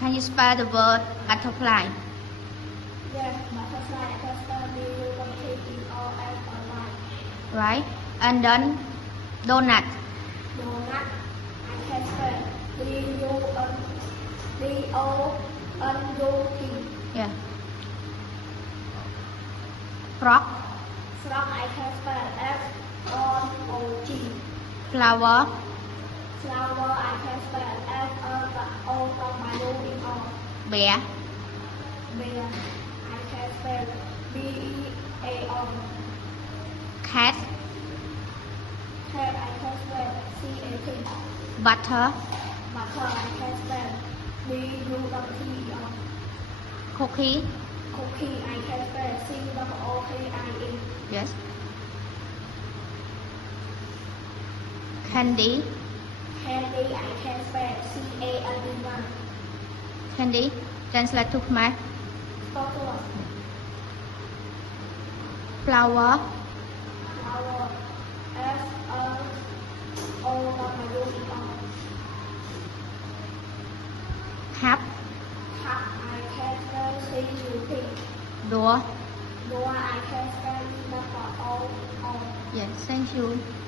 Can you spell the word butterfly? Yes, butterfly. I can spell B-U-T-T-O-F-L-Y. Right? And then donut. Donut. I can spell D-O-N-U-T. Yeah. Frog. Frog. I can spell F-R-O-G. Flower. Flower. I can spell F-R-O-W-E-R. Bear. Bear. I can spell B-E-A-R. Cat. Cat. I can spell C-A-T. Butter. Butter. I can spell B-U-T-T-E-R. Cookie. Cookie. I can spell C-O-O-K-I-E. Yes. Candy. Candy. I can spell C-A-N-D-Y. Candy. Translate to Khmer. Flower. Flower. Flower. F-R-O-W-E-R. Cup. Cup. I can spell C-U-P. Door. Door. I can spell D-O-O. Yes, thank you.